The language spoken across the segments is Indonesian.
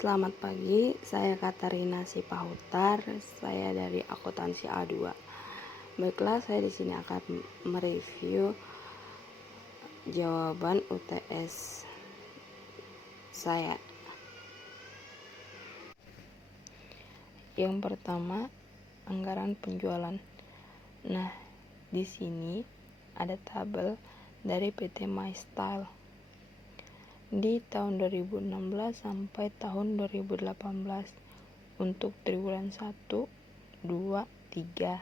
Selamat pagi, saya Katarina Sipahutar, saya dari akuntansi A2. Baiklah, saya di sini akan mereview jawaban UTS saya. Yang pertama, anggaran penjualan. Nah, di sini ada tabel dari PT MyStyle di tahun 2016 sampai tahun 2018 untuk triwulan 1, 2, 3,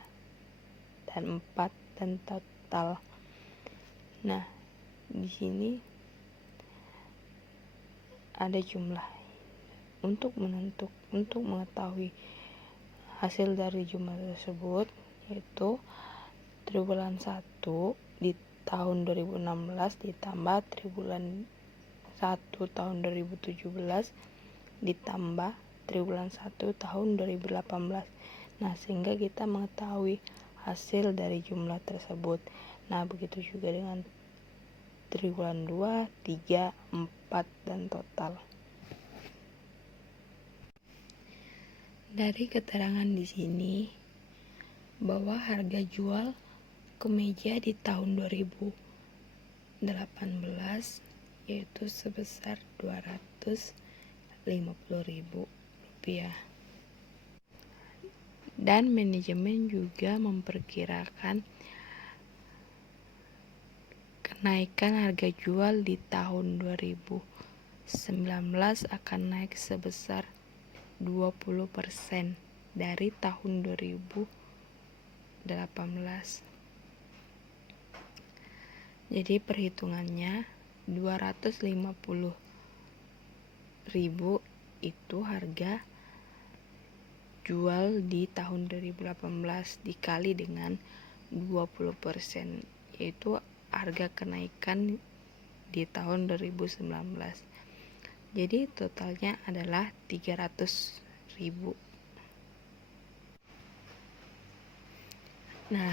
dan 4 dan total. Nah, di sini ada jumlah. Untuk mengetahui hasil dari jumlah tersebut, yaitu triwulan 1 di tahun 2016 ditambah triwulan 1 tahun 2017 ditambah triwulan 1 tahun 2018. Nah, sehingga kita mengetahui hasil dari jumlah tersebut. Nah, begitu juga dengan triwulan 2, 3, 4, dan total. Dari keterangan di sini bahwa harga jual kemeja di tahun 2018 yaitu sebesar Rp250.000. Dan manajemen juga memperkirakan kenaikan harga jual di tahun 2019 akan naik sebesar 20% dari tahun 2018. Jadi perhitungannya 250.000 itu harga jual di tahun 2018 dikali dengan 20%, yaitu harga kenaikan di tahun 2019. Jadi totalnya adalah 300.000. Nah,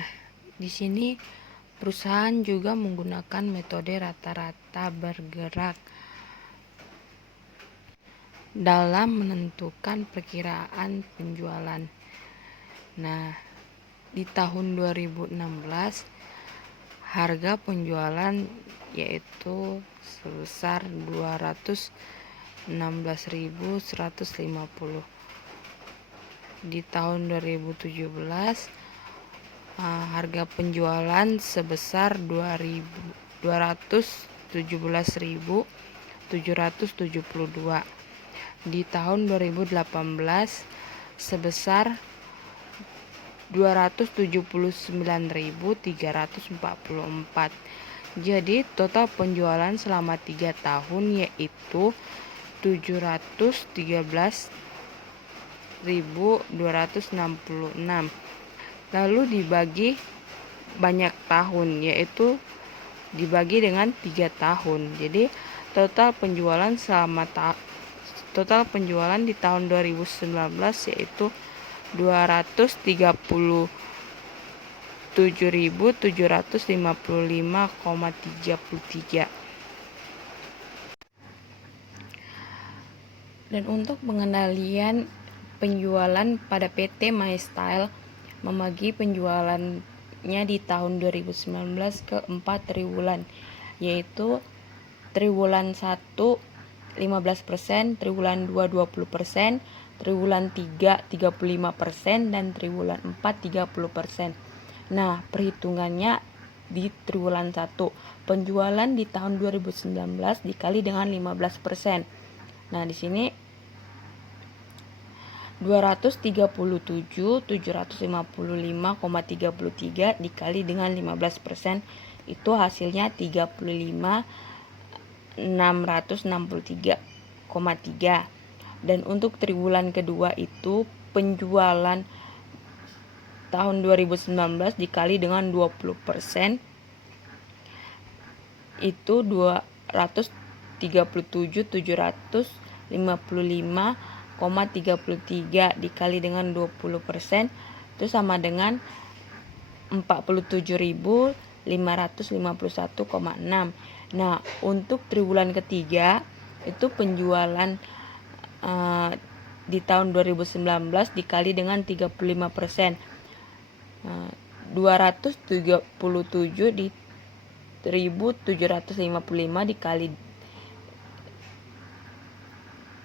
di sini perusahaan juga menggunakan metode rata-rata bergerak dalam menentukan perkiraan penjualan. Nah, di tahun 2016 harga penjualan yaitu sebesar 216.150. Di tahun 2017 harga penjualan sebesar 217.772. Di tahun 2018 sebesar 279.344. Jadi total penjualan selama 3 tahun yaitu 713.266. Lalu dibagi banyak tahun, yaitu dibagi dengan 3 tahun. Jadi total penjualan di tahun 2019 yaitu 237.755,33. Dan untuk pengendalian penjualan pada PT MyStyle membagi penjualannya di tahun 2019 ke 4 triwulan, yaitu triwulan 1 15%, triwulan 2 20%, triwulan 3 35%, dan triwulan 4 30%. Nah, perhitungannya di triwulan 1, penjualan di tahun 2019 dikali dengan 15%. Nah, di sini 237.755,33 dikali dengan 15% itu hasilnya 35.663,3. Dan untuk triwulan kedua itu penjualan tahun 2019 dikali dengan 20% itu 237.755,33 dikali dengan 20% itu sama dengan 47.551,6. Nah, untuk triwulan ketiga itu penjualan di tahun 2019 dikali dengan 35%. 237 di 1755 dikali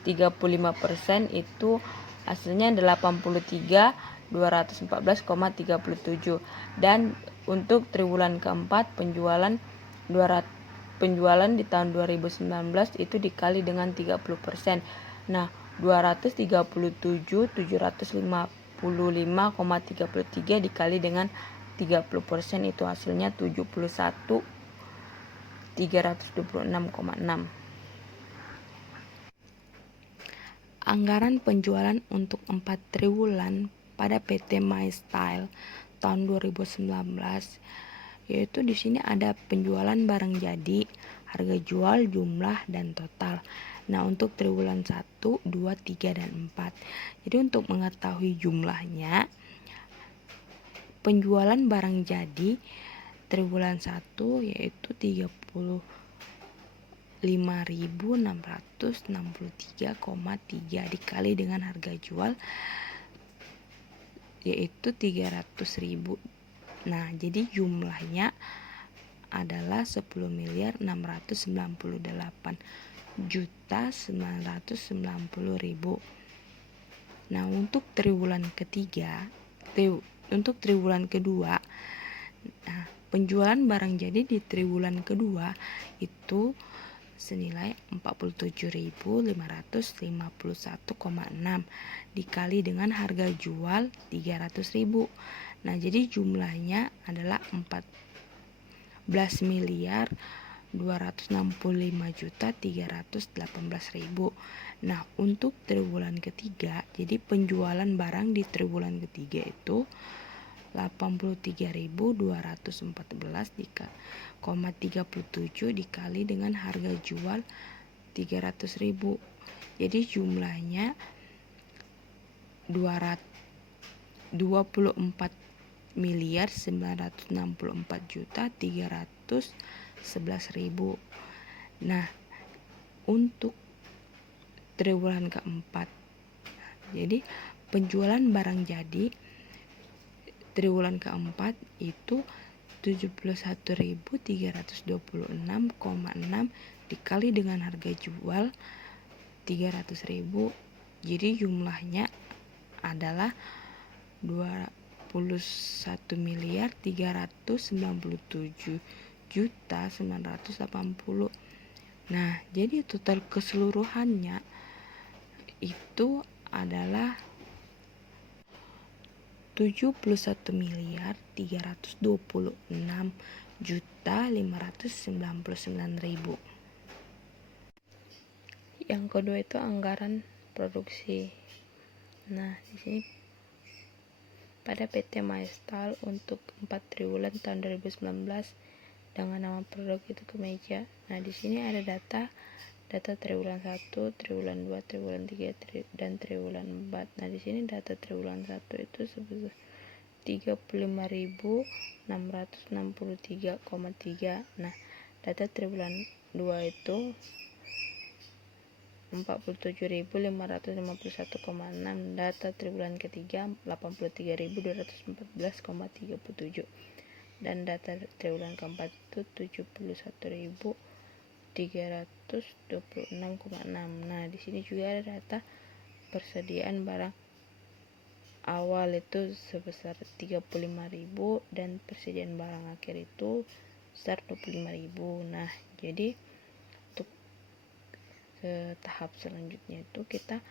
35% itu hasilnya 83.214,37. Dan untuk triwulan keempat penjualan di tahun 2019 itu dikali dengan 30%. Nah, 237.755,33 dikali dengan 30% itu hasilnya 71.326,6. Anggaran penjualan untuk 4 triwulan pada PT MyStyle tahun 2019 yaitu di sini ada penjualan barang jadi, harga jual, jumlah, dan total. Nah, untuk triwulan 1, 2, 3, dan 4. Jadi untuk mengetahui jumlahnya, penjualan barang jadi triwulan 1 yaitu 35.663,3 dikali dengan harga jual yaitu 300.000. Nah, jadi jumlahnya adalah 10.998.990.000. Nah, untuk triwulan kedua, nah, penjualan barang jadi di triwulan kedua itu senilai 47.551,6 dikali dengan harga jual 300.000. Nah, jadi jumlahnya adalah 14.265.318.000. Nah, untuk triwulan ketiga, jadi penjualan barang di triwulan ketiga itu 83.214,37 dikali dengan harga jual 300.000. Jadi jumlahnya 24.964.311.000. Nah, untuk triwulan keempat, jadi penjualan barang jadi triwulan keempat itu 71.326,6 dikali dengan harga jual 300.000. Jadi jumlahnya adalah 21.397.980. Nah, jadi total keseluruhannya itu adalah 71.326.599.000. Yang kedua itu anggaran produksi. Nah, di sini pada PT MyStyle untuk 4 triwulan tahun 2019 dengan nama produk itu kemeja. Nah, di sini ada data triwulan 1, triwulan 2, triwulan 3, dan triwulan 4. Nah, di sini data triwulan 1 itu sebesar 35.663,3. Nah, data triwulan 2 itu 47.551,6. Data triwulan ketiga 83.214,37. Dan data triwulan keempat itu 71.326,6. Nah, di sini juga ada data persediaan barang awal itu sebesar 35.000 dan persediaan barang akhir itu sebesar 25.000. Nah, jadi untuk ke tahap selanjutnya itu kita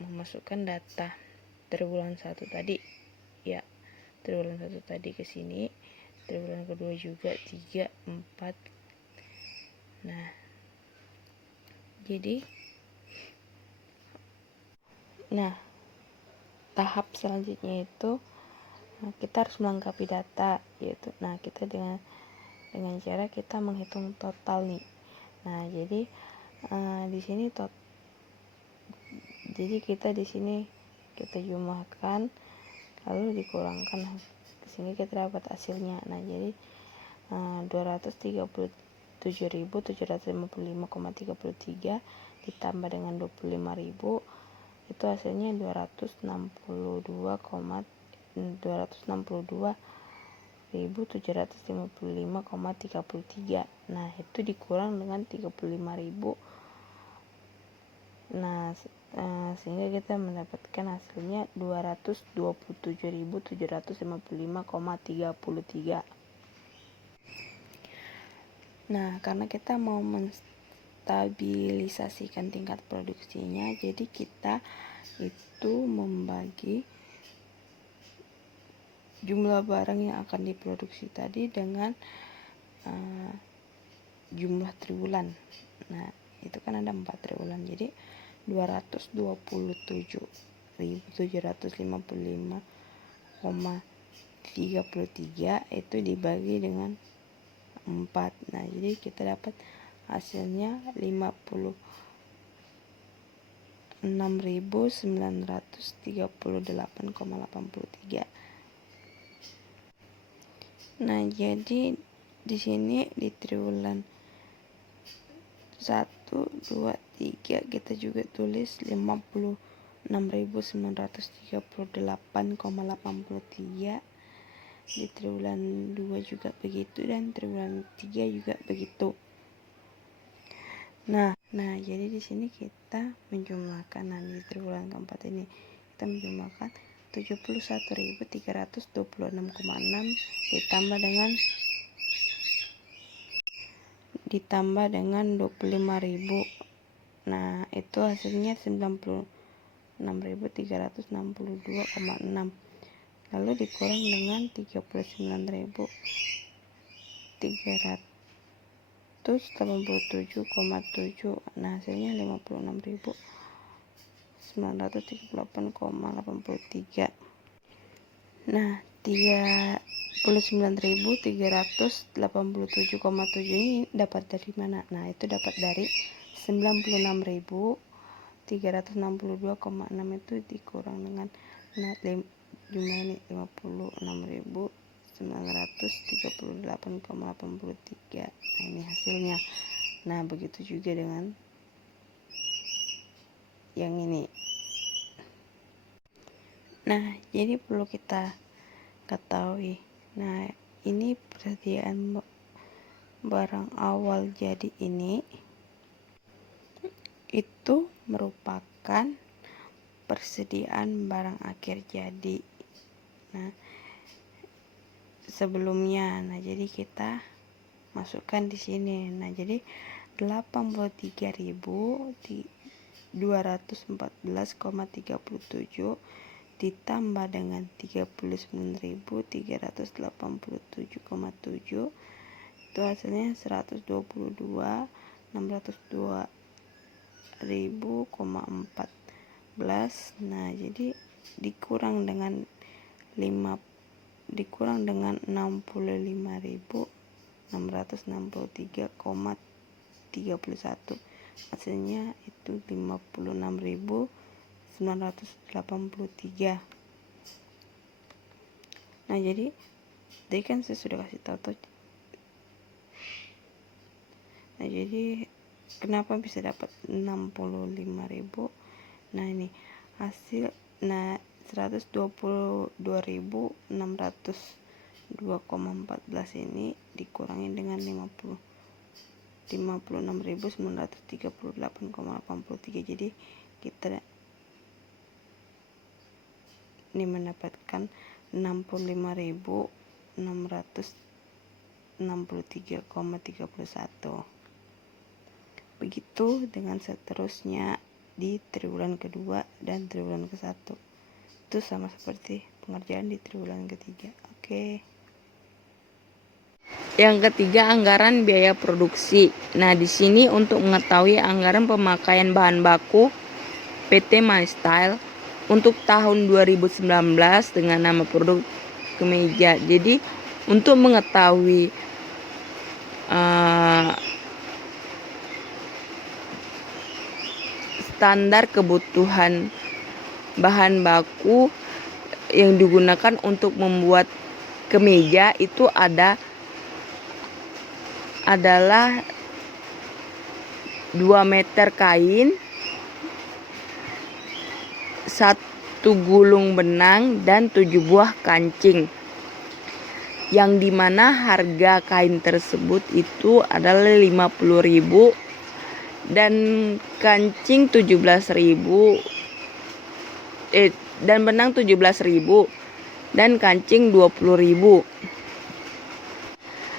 memasukkan data triwulan 1 tadi ya, triwulan 1 tadi ke sini, triwulan kedua juga 3, 4. Nah, jadi tahap selanjutnya itu kita harus melengkapi data yaitu kita dengan cara kita menghitung total nih. Nah, jadi di sini kita jumlahkan lalu dikurangkan, di sini kita dapat hasilnya. Nah, jadi 237.755,33 ditambah dengan 25.000 itu hasilnya 262.755,33. Nah, itu dikurang dengan 35.000. Nah, sehingga kita mendapatkan hasilnya 227.755,33. Nah, karena kita mau menstabilisasikan tingkat produksinya, jadi kita itu membagi jumlah barang yang akan diproduksi tadi dengan jumlah triwulan. Nah, itu kan ada 4 triwulan, jadi 227.755,33 itu dibagi dengan 4. Nah, jadi kita dapat hasilnya 56.938,83. Nah, jadi di sini di triwulan 1, 2, 3 kita juga tulis 56.938,83. Di triwulan 2 juga begitu, dan triwulan 3 juga begitu. Nah, jadi di sini kita menjumlahkan, di triwulan keempat ini kita menjumlahkan 71.326,6 ditambah dengan 25.000. Nah, itu hasilnya 96.362,6. Lalu dikurang dengan 39.387,7. Nah, hasilnya 56.938,83. Nah, 39.387,7 ini dapat dari mana? Nah, itu dapat dari 96.362,6 itu dikurang dengan jumlah ini 56.938,83. Nah, ini hasilnya. Nah, begitu juga dengan yang ini. Nah, jadi perlu kita ketahui. Nah, ini persediaan barang awal jadi ini itu merupakan persediaan barang akhir jadi. Nah, sebelumnya, jadi kita masukkan di sini. Nah, jadi 83.214,37 ditambah dengan 39.387,7 itu hasilnya 122.602.014. Nah, jadi dikurang dengan 65.663,31, hasilnya itu 56.983. Nah, jadi tadi kan saya sudah kasih tahu. Nah, jadi kenapa bisa dapat 65.000? Nah, ini hasil 122.602,14 ini dikurangi dengan 56.938,83. Jadi kita ini mendapatkan 65.663,31. Begitu dengan seterusnya di triwulan kedua dan triwulan ke-1. Itu sama seperti pengerjaan di triwulan ketiga. Oke. Yang ketiga, anggaran biaya produksi. Nah, di sini untuk mengetahui anggaran pemakaian bahan baku PT MyStyle untuk tahun 2019 dengan nama produk kemeja. Jadi, untuk mengetahui standar kebutuhan bahan baku yang digunakan untuk membuat kemeja itu adalah 2 meter kain, 1 gulung benang, dan 7 buah kancing. Yang dimana harga kain tersebut itu adalah 50.000 dan kancing 17.000, dan benang 17.000 dan kancing 20.000.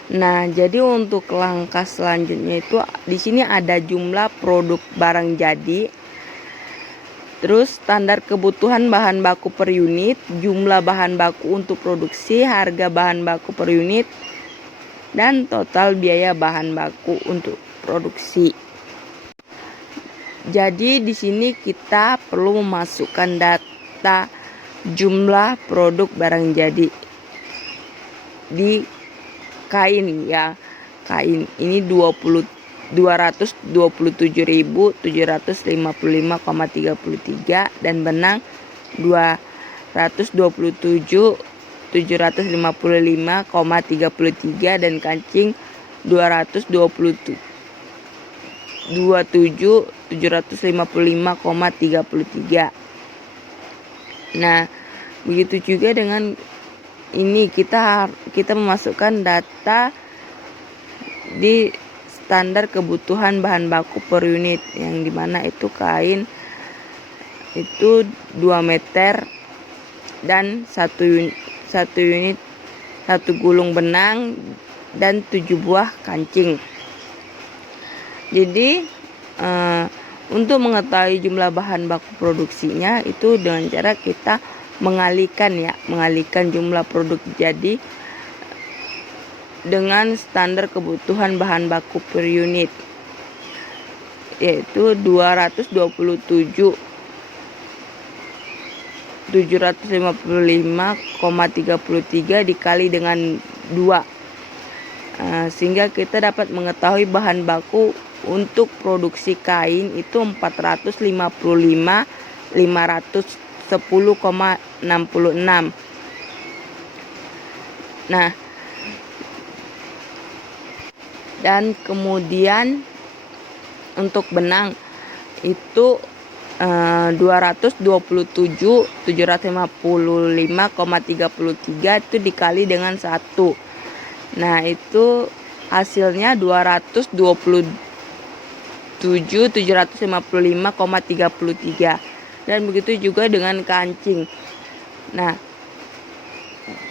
Nah, jadi untuk langkah selanjutnya itu di sini ada jumlah produk barang jadi, terus standar kebutuhan bahan baku per unit, jumlah bahan baku untuk produksi, harga bahan baku per unit, dan total biaya bahan baku untuk produksi. Jadi di sini kita perlu memasukkan data jumlah produk barang jadi di kain ya. Kain ini 227.755,33 dan benang 227.755,33 dan kancing 227.755,33. Nah, begitu juga dengan ini kita memasukkan data di standar kebutuhan bahan baku per unit, yang dimana itu kain itu 2 meter dan 1 unit 1 gulung benang dan 7 buah kancing. Jadi untuk mengetahui jumlah bahan baku produksinya itu dengan cara kita mengalihkan jumlah produk jadi dengan standar kebutuhan bahan baku per unit, yaitu 227.755,33 dikali dengan 2, sehingga kita dapat mengetahui bahan baku untuk produksi kain itu 455.510,66. Nah, dan kemudian untuk benang itu 227.755,33 itu dikali dengan 1. Nah, itu hasilnya 227.755,33. Dan begitu juga dengan kancing. Nah,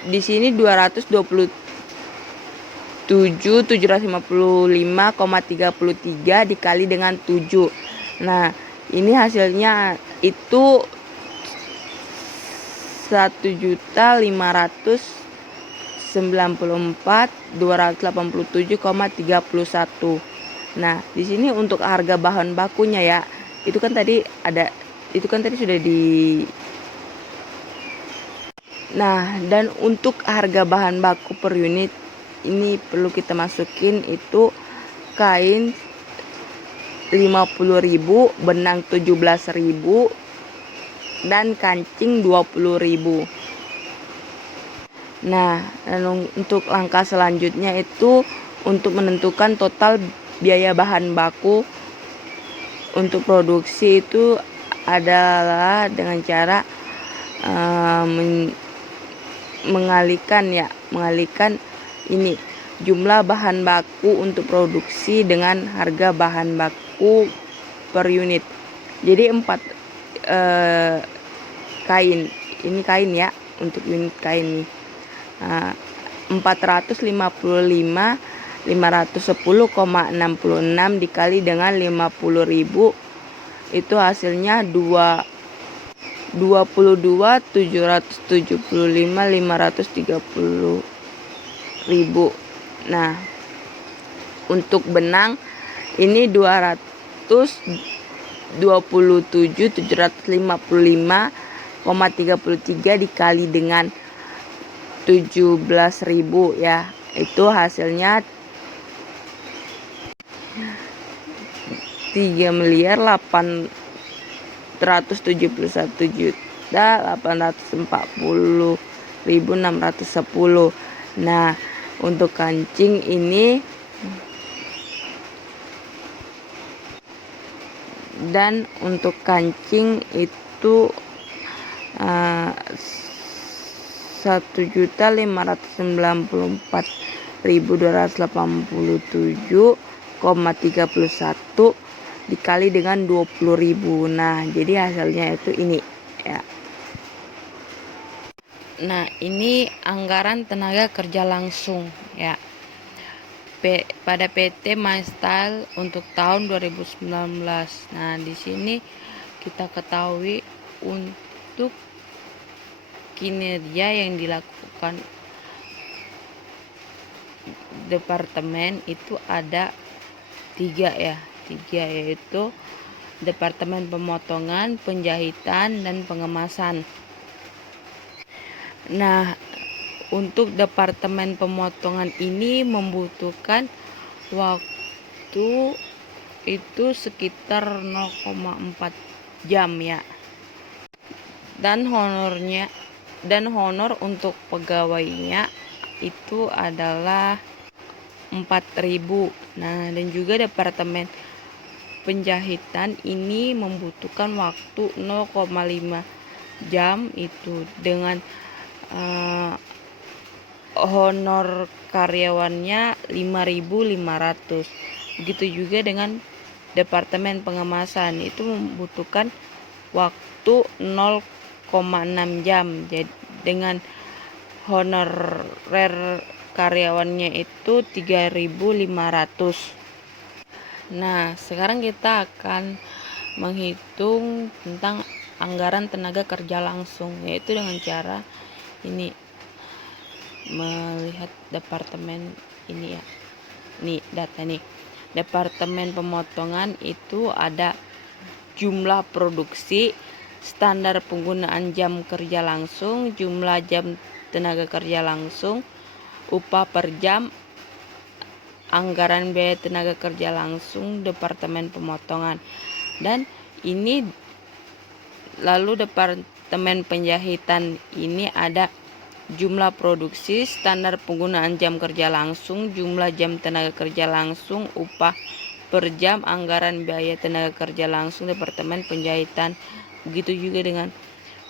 di sini 227.755,33 dikali dengan 7. Nah, ini hasilnya itu 1.594.287,31. Nah, di sini untuk harga bahan bakunya ya, itu kan tadi sudah di. Nah, dan untuk harga bahan baku per unit ini perlu kita masukin itu kain 50.000, benang 17.000 dan kancing 20.000. Nah, dan untuk langkah selanjutnya itu untuk menentukan total biaya bahan baku untuk produksi itu adalah dengan cara mengalihkan ini jumlah bahan baku untuk produksi dengan harga bahan baku per unit. Jadi 4 kain, ini kain ya, untuk unit kain nih 455.510,66 dikali dengan 50.000 itu hasilnya 22.775.530.000. Nah, untuk benang ini 227.755,33 dikali dengan 17.000 ya, itu hasilnya 3.871.840.610. Nah, untuk kancing ini dan untuk kancing itu 1.594.287,31 dikali dengan 20.000. Nah, jadi hasilnya itu ini ya. Nah, ini anggaran tenaga kerja langsung ya. Pada PT MyStyle untuk tahun 2019. Nah, di sini kita ketahui untuk kinerja yang dilakukan departemen itu ada 3 ya. 3 yaitu Departemen Pemotongan, Penjahitan, dan Pengemasan. Nah, untuk Departemen Pemotongan ini membutuhkan waktu itu sekitar 0,4 jam ya. Dan honor untuk pegawainya itu adalah 4.000. Nah, dan juga Departemen Penjahitan ini membutuhkan waktu 0,5 jam itu dengan honor karyawannya 5.500. Begitu juga dengan Departemen Pengemasan itu membutuhkan waktu 0,6 jam. Jadi dengan honorer karyawannya itu 3.500. Nah, sekarang kita akan menghitung tentang anggaran tenaga kerja langsung, yaitu dengan cara ini melihat departemen ini ya. Nih data nih. Departemen Pemotongan itu ada jumlah produksi, standar penggunaan jam kerja langsung, jumlah jam tenaga kerja langsung, upah per jam, anggaran biaya tenaga kerja langsung Departemen Pemotongan. Dan ini lalu Departemen Penjahitan ini ada jumlah produksi, standar penggunaan jam kerja langsung, jumlah jam tenaga kerja langsung, upah per jam, anggaran biaya tenaga kerja langsung Departemen Penjahitan. Begitu juga dengan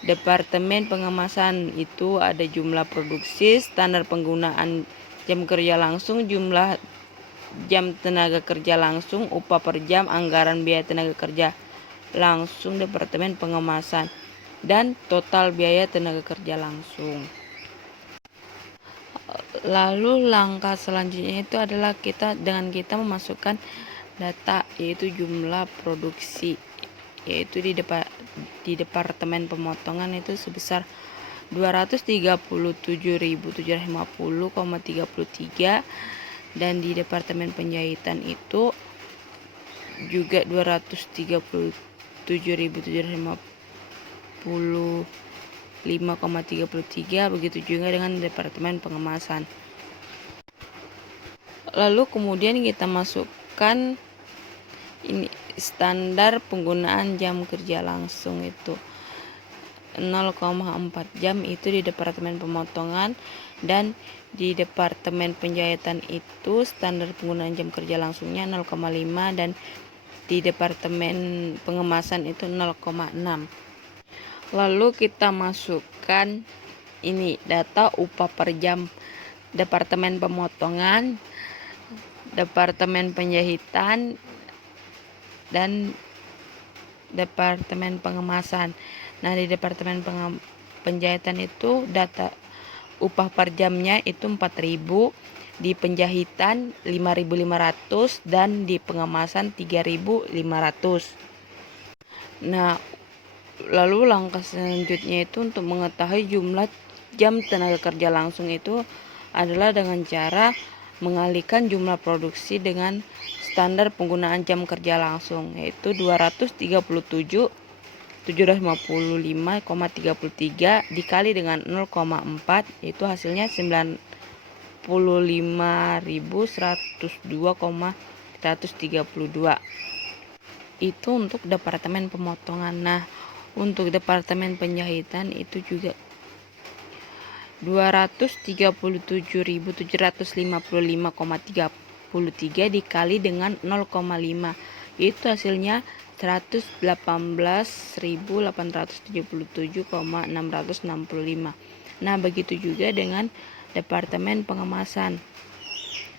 Departemen Pengemasan itu ada jumlah produksi, standar penggunaan jam kerja langsung, jumlah jam tenaga kerja langsung, upah per jam, anggaran biaya tenaga kerja langsung Departemen Pengemasan, dan total biaya tenaga kerja langsung. Lalu langkah selanjutnya itu adalah kita memasukkan data, yaitu jumlah produksi, yaitu di Departemen Pemotongan itu sebesar 237.750,33, dan di Departemen Penjahitan itu juga 237.750,33. Begitu juga dengan Departemen Pengemasan. Lalu kemudian kita masukkan ini standar penggunaan jam kerja langsung itu 0,4 jam itu di Departemen Pemotongan, dan di Departemen Penjahitan itu standar penggunaan jam kerja langsungnya 0,5, dan di Departemen Pengemasan itu 0,6. Lalu kita masukkan ini data upah per jam Departemen Pemotongan, Departemen Penjahitan, dan Departemen Pengemasan. Nah, di Departemen Penjahitan itu data upah per jamnya itu 4.000, di Penjahitan 5.500, dan di Pengemasan 3.500. Nah, lalu langkah selanjutnya itu untuk mengetahui jumlah jam tenaga kerja langsung itu adalah dengan cara mengalihkan jumlah produksi dengan standar penggunaan jam kerja langsung, yaitu 237.750,33 dikali dengan 0,4, yaitu hasilnya 95.102,132. Itu untuk Departemen Pemotongan. Nah, untuk Departemen Penjahitan itu juga 237.755,33 dikali dengan 0,5, itu hasilnya 118.877,665. Nah, begitu juga dengan Departemen Pengemasan,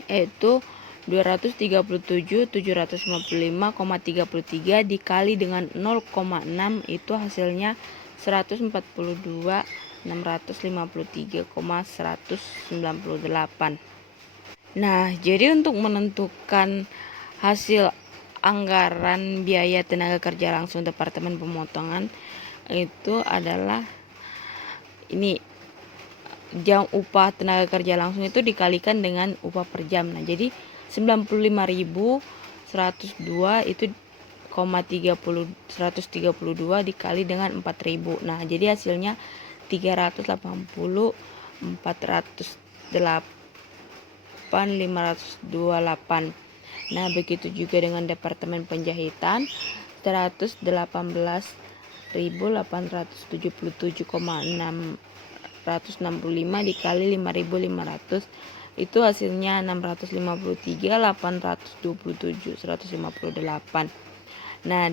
yaitu 237.755,33 dikali dengan 0,6 itu hasilnya 142.653,198. Nah, jadi untuk menentukan hasil anggaran biaya tenaga kerja langsung Departemen Pemotongan itu adalah ini, jam upah tenaga kerja langsung itu dikalikan dengan upah per jam. Nah, jadi 95.102 itu 132 dikali dengan 4.000. Nah, jadi hasilnya 380.408.528. Nah, begitu juga dengan Departemen Penjahitan, 118.877,665 dikali 5.500 itu hasilnya 653.827.158. Nah,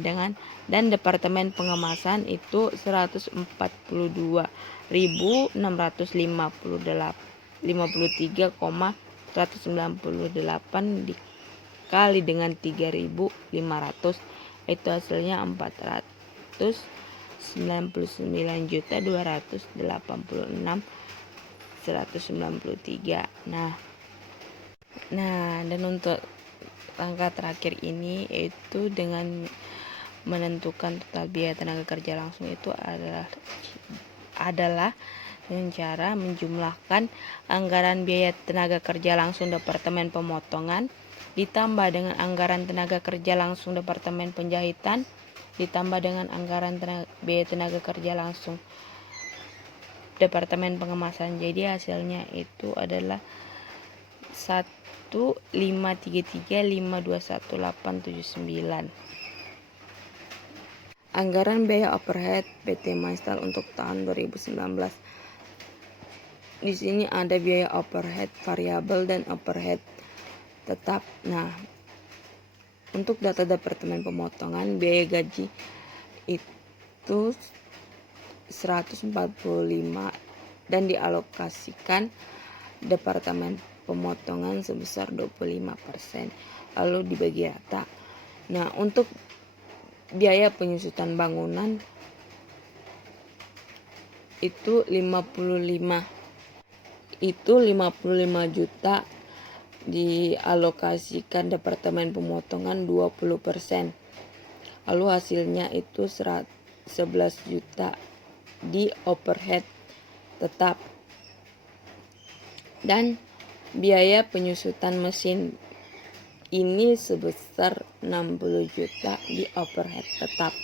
dan Departemen Pengemasan itu 142.653,198 dikali dengan 3.500 itu hasilnya 499.286.193. Nah, dan untuk langkah terakhir ini yaitu dengan menentukan total biaya tenaga kerja langsung itu adalah dengan cara menjumlahkan anggaran biaya tenaga kerja langsung Departemen Pemotongan ditambah dengan anggaran tenaga kerja langsung Departemen Penjahitan ditambah dengan anggaran biaya tenaga kerja langsung Departemen Pengemasan. Jadi hasilnya itu adalah 1.533.521.879. Anggaran biaya overhead PT MyStyle untuk tahun 2019. Di sini ada biaya overhead variabel dan overhead tetap. Nah, untuk data Departemen Pemotongan biaya gaji itu 145 dan dialokasikan Departemen Pemotongan sebesar 25%, lalu dibagi rata. Nah, untuk biaya penyusutan bangunan itu 55 juta dialokasikan Departemen Pemotongan 20%, lalu hasilnya itu 11 juta di overhead tetap, dan biaya penyusutan mesin ini sebesar 60 juta di overhead tetap.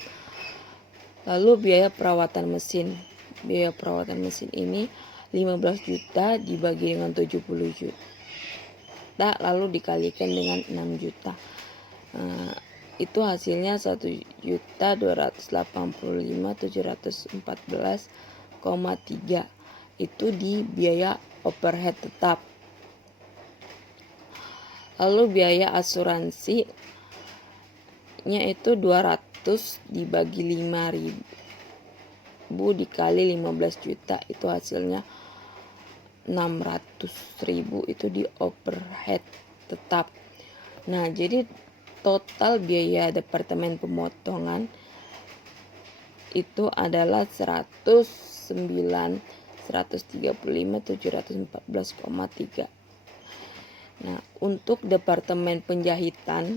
Lalu biaya perawatan mesin ini 15 juta dibagi dengan 70 juta lalu dikalikan dengan 6 juta. Itu hasilnya 1.285.714,3 itu di biaya overhead tetap. Lalu biaya asuransinya itu 200 dibagi 5.000 dikali 15 juta itu hasilnya 600.000 itu di overhead tetap. Nah, jadi total biaya Departemen Pemotongan itu adalah 135.714,3. Nah, untuk Departemen Penjahitan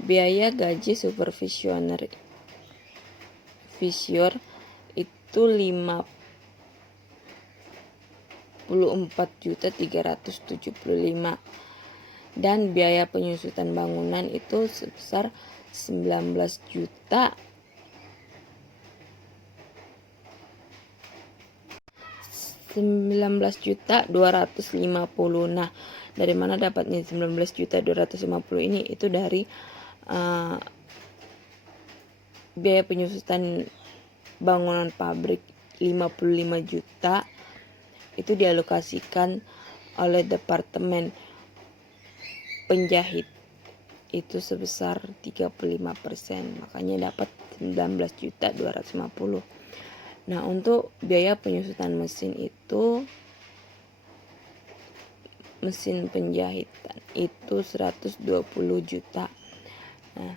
biaya gaji supervisor itu 54.375 dan biaya penyusutan bangunan itu sebesar 19 juta 250. Nah, dari mana dapatnya 19.250 ini? Itu dari biaya penyusutan bangunan pabrik 55 juta itu dialokasikan oleh Departemen itu sebesar 35%, makanya dapat 19.250.000. Nah, untuk biaya penyusutan mesin itu, mesin penjahitan itu 120 juta. Nah,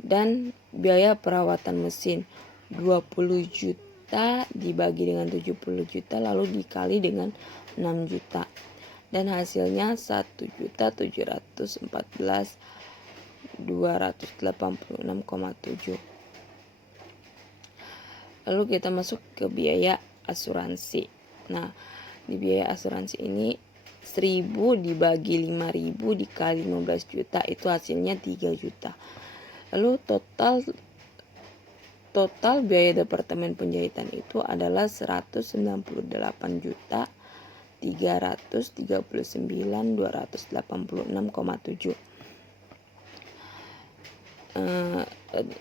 dan biaya perawatan mesin 20 juta dibagi dengan 70 juta lalu dikali dengan 6 juta. Dan hasilnya 1.714.286,7. Lalu kita masuk ke biaya asuransi. Nah, di biaya asuransi ini 1.000 dibagi 5.000 dikali 15 juta itu hasilnya 3 juta. Lalu total biaya departemen penjahitan itu adalah 198.339.286,7.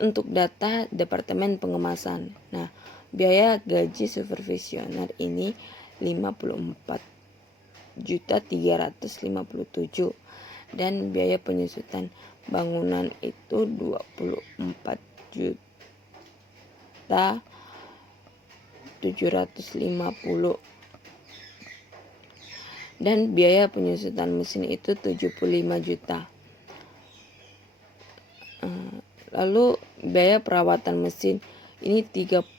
Untuk data departemen pengemasan. Nah, biaya gaji supervisioner ini 54.357 dan biaya penyusutan bangunan itu 24.750 dan biaya penyusutan mesin itu 75 juta. Lalu biaya perawatan mesin ini 35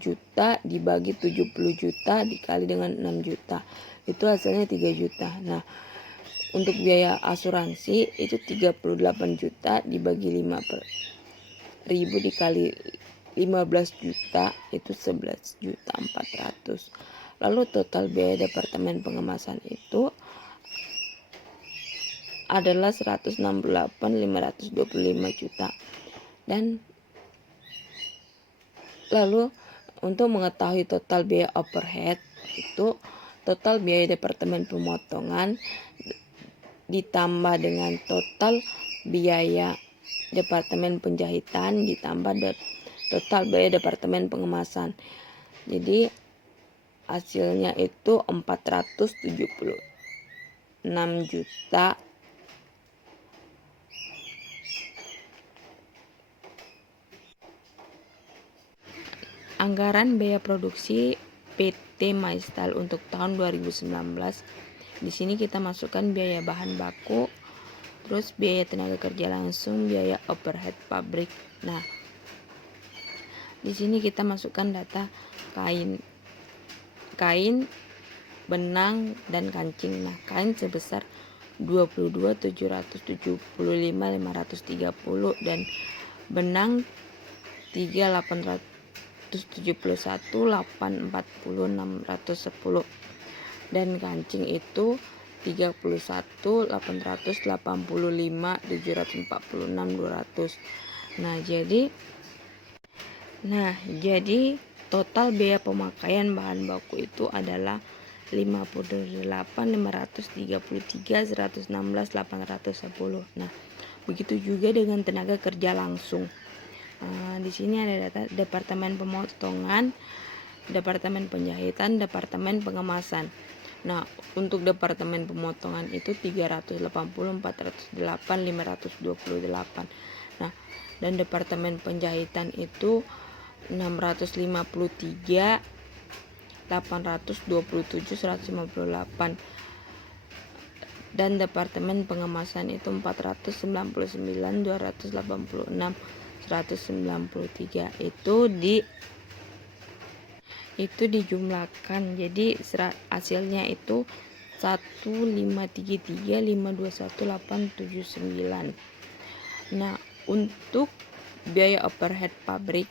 juta dibagi 70 juta dikali dengan 6 juta. Itu hasilnya 3 juta. Nah, untuk biaya asuransi itu 38 juta dibagi 5.000 dikali 15 juta itu 11 juta 400. Lalu total biaya departemen pengemasan itu adalah 168.525 juta. Dan lalu untuk mengetahui total biaya overhead itu total biaya departemen pemotongan ditambah dengan total biaya departemen penjahitan ditambah total biaya departemen pengemasan. Jadi hasilnya itu 476 juta. Anggaran biaya produksi PT MyStyle untuk tahun 2019. Di sini kita masukkan biaya bahan baku, terus biaya tenaga kerja langsung, biaya overhead pabrik. Nah, di sini kita masukkan data kain, benang dan kancing. Nah, kain sebesar 22.775.530 dan benang 3.871.840.610 dan kancing itu 31.885.746.200. Jadi total biaya pemakaian bahan baku itu adalah 58.533.116.810. Nah, begitu juga dengan tenaga kerja langsung. Di sini ada data departemen pemotongan, departemen penjahitan, departemen pengemasan. Nah, untuk departemen pemotongan itu 380.408.528. Nah, dan departemen penjahitan itu 653.827.158 dan departemen pengemasan itu 499.286.193. Itu dijumlahkan, jadi hasilnya itu 1.533.521.879. Nah, untuk biaya overhead pabrik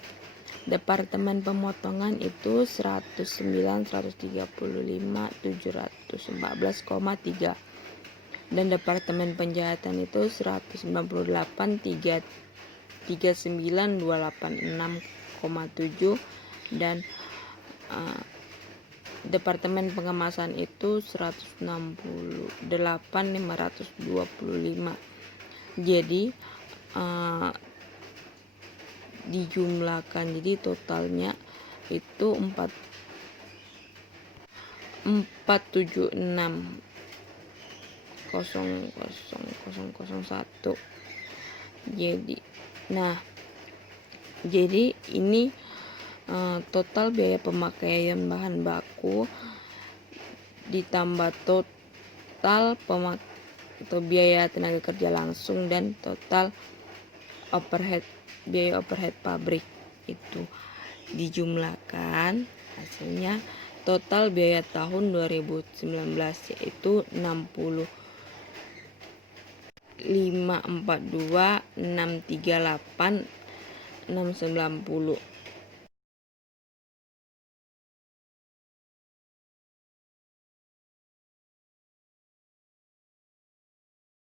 departemen pemotongan itu 109.135.714,3 dan departemen penjahitan itu 198.39286,7 dan departemen pengemasan itu 168.525. Jadi dijumlahkan, jadi totalnya itu 476.000.001 Jadi ini total biaya pemakaian bahan baku ditambah total atau biaya tenaga kerja langsung dan total biaya overhead pabrik itu dijumlahkan, hasilnya total biaya tahun 2019 yaitu 6542.638.690